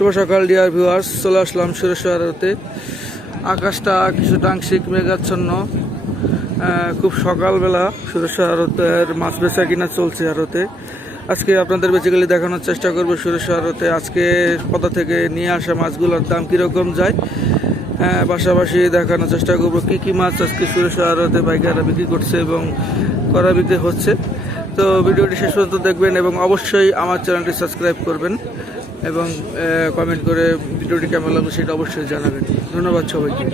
শুভ সকাল dear viewers চলে আসলাম সুরেশ্বরতে আকাশটা কিছুটা আংশিক মেঘাচ্ছন্ন। খুব সকালবেলা সুরেশ্বর আড়তের মাছ বেচা কিনা চলছে আড়তে। আজকে আপনাদের বেসিক্যালি দেখানোর চেষ্টা করব সুরেশ্বর আড়তে। আজকে কোথা থেকে নিয়ে আসা মাছগুলোর দাম কীরকম যায় আহ, পাশাপাশি দেখানোর চেষ্টা করব কী কী মাছ আজকে সুরেশ্বর আড়তে পাইকাররা বিক্রি করছে এবং করা বিক্রি হচ্ছে। তো ভিডিওটি শেষ পর্যন্ত দেখবেন এবং অবশ্যই আমার চ্যানেলটি সাবস্ক্রাইব করবেন। এবং কমেন্ট করে ভিডিওটি কেমন লাগবে সেটা অবশ্যই জানাবেন। ধন্যবাদ সবাইকে।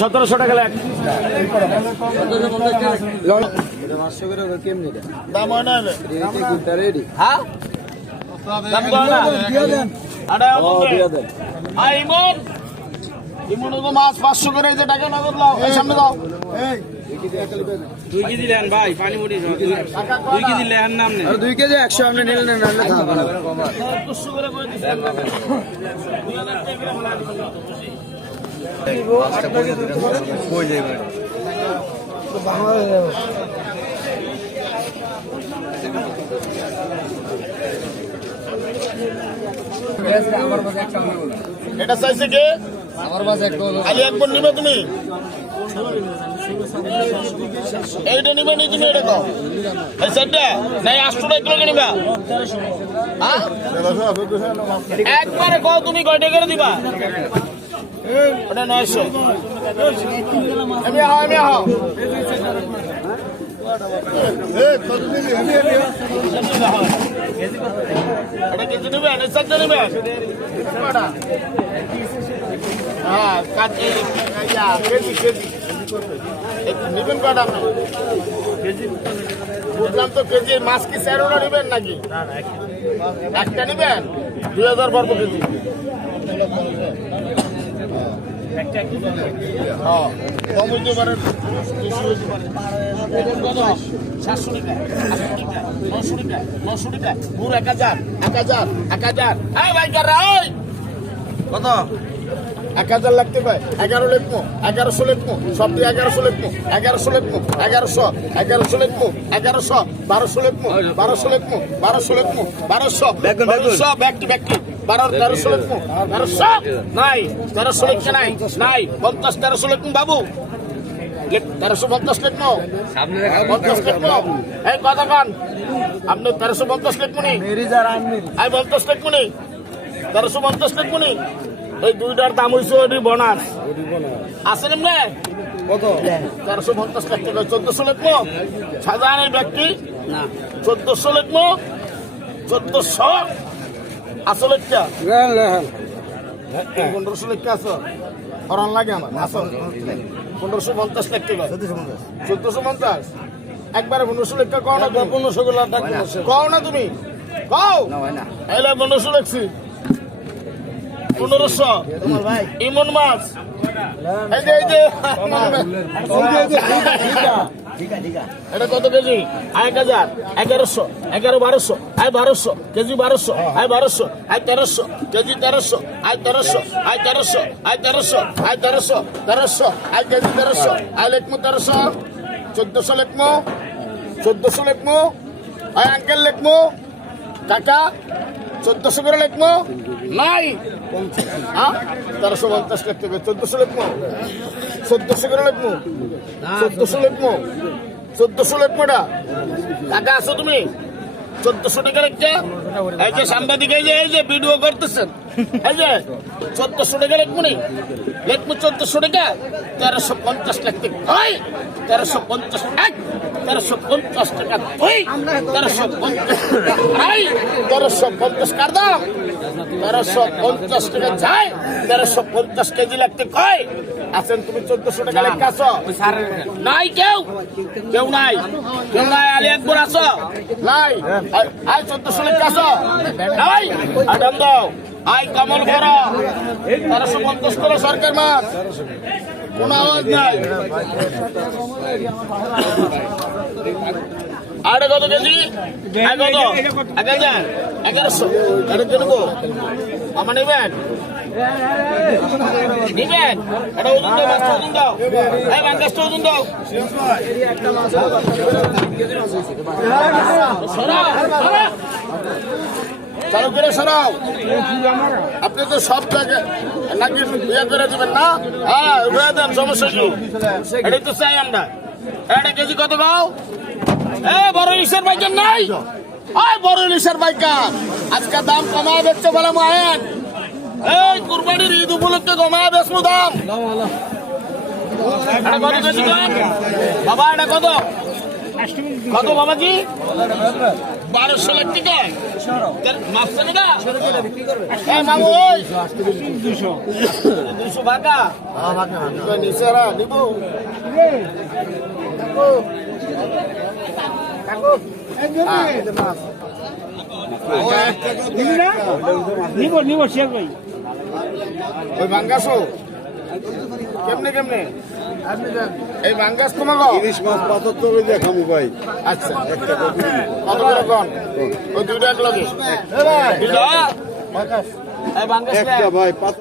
সতেরোশো টাকা লাখ। মাছ পাঁচশো করে এই যে টাকা নগদ লাও সামনে দাও। দুই কেজি লেন ভাই পানি মুড়ি দুই কেজি লেন নাম নেই। দুই কেজি একশো আপনি। এটা চাইছে কে? খালি একবার নিবে তুমি? এইটা নিবে নি তুমি এটা কও। এই সেটটা? নাই আটশো টাকা কিলো নিবা? একবারে কও তুমি কয়টা করে দিবা? ওটা নয়শো। আমি আহ আমি আহ? হ্যাঁ কেজি কেজি নেবেন কটা আপনি বুঝলাম তো কেজি মাছ কি চারোটা নেবেন নাকি? একটা নেবেন? দুই হাজার বর্গ কেজি। হ্যাঁ? সাতশো টাকা। নশো টাকা নশো টাকা। পুরো এক হাজার এক হাজার এক হাজার। কত? এক হাজার লাগতে পারে। এগারো লিখব এগারোশো লিখব সবটি এগারোশো লিখব এগারোশো লিখব এগারোশো এগারোশো লিখব এগারোশো বারোশো লিখব বারোশো লিখব বারোশো লিখব বারোশো বারোশো ব্যাগটি ব্যাগটি। বারো তেরোশো লিখব তেরোশো? নাই তেরোশো লিখছে নাই নাই পঞ্চাশ তেরোশো লিখব বাবু। লিখ- তেরোশো পঞ্চাশ লিখব। পঞ্চাশ লিখব। এই কথা কান। আপনি তেরোশো পঞ্চাশ লিখব নি? আমি পঞ্চাশ লিখব নি? তেরোশো পঞ্চাশ লিখব নি? এই দুইটার দাম হয়েছে ওটি বোনাস আছে নিম্নে কত? তেরোশো পঞ্চাশ লাখ টাকা। চোদ্দশো লিখব? সাধারণ ব্যক্তি। না। চোদ্দশো লিখব? চোদ্দশো? আসল একটা পনেরোশো লেখা আছে। হরান লাগে আমার। আসল পনেরোশো পঞ্চাশ লাখ টাকা। চোদ্দশো পঞ্চাশ। একবারে পনেরোশো লেখা কও না পনেরোশো গুলো কও না তুমি? কও? এলে পনেরোশো লেখছি। পনেরোশো। ইমন মাছ। এটা কত কেজি? এক হাজার। এগারোশো। এগারো বারোশো। আয় বারোশো। কেজি বারোশো। আয় বারোশো। আয় তেরোশো। কেজি তেরোশো। আয় তেরোশো। আয় তেরোশো। আয় তেরোশো। আয় তেরোশো। তেরোশো। আয় কেজি তেরোশো। আয় লেখমো তেরোশো। চোদ্দশো লেখমো চোদ্দশো লেখমো আয় আঙ্কেল লেখমো কাকা, চোদ্দশো করে লেখমো নাই। তেরোশো পঞ্চাশ লাখ টাকা চোদ্দশো লেখমো চোদ্দশো করে লেখমো চোদ্দশো লেখমো চোদ্দশো লেখমোটা টাকা আছো তুমি। চোদ্দশো টাকা লেখছে এই যে সাংবাদিক, এই যে এই যে ভিডিও করতেছেন। এই যে, চোদ্দশো টাকা লেখমো নি? লেখমো চোদ্দশো টাকা। তেরোশো পঞ্চাশ লাখ টাকা হয় তেরোশো পঞ্চাশ। এক তেরোশো পঞ্চাশ টাকা দুই তেরোশো পঞ্চাশ আই তেরোশো পঞ্চাশ কার দাম তেরোশো পঞ্চাশ টাকা যায় তেরোশো পঞ্চাশ কেজি লাগতে কয় আছেন তুমি চোদ্দশো টাকা লেখা আছো? নাই কেউ। কেউ নাই। কেউ নাই আলি একবার আছো? নাই। আই চোদ্দশো লেখা আছো? নাই। আডাম দাও। আই কমল ভরা তেরোশো পঞ্চাশ করে সরকার মাছ। কোন আওয়াজ নাই। আড়ে কত কেজি? এগারোশো এটা কিনবো আমার নেবেন? নিবেন? এটা ওজন দাও মাছটা ওজন। চালু করে সরাও আপনি তো সব জায়গায় নাকি ইয়ে করে দেবেন না? হ্যাঁ উঠে দেন, সমস্যা কি? এটাই তো চাই আমরা। একটা কেজি কত গাও এ, বড় ইলিশের বাইকের নাই? ওই বড় ইলিশের বাইকার আজকে দাম কমায় বেচছে বলে মায়ের। এই, কুরবানির ঈদ উপলক্ষে কমায় বেচবো দাম। বাবা, এটা কত? কত বাবাজি বারোশো লাখ টাকা। মাপছে না? হ্যাঁ মামু দুশো। দুশো ভাগা। নিচেরা নিব নিব। নিব শেখ ভাই ওই বাঙ্গাসো কেমনে কেমনে? এই বাঙ্গাস তোমার ইলিশ মাছ পাথর তলে দেখামু ভাই। আচ্ছা। কত করে কন ওই দুইটা এক লগে। দুইটা? একটা ভাই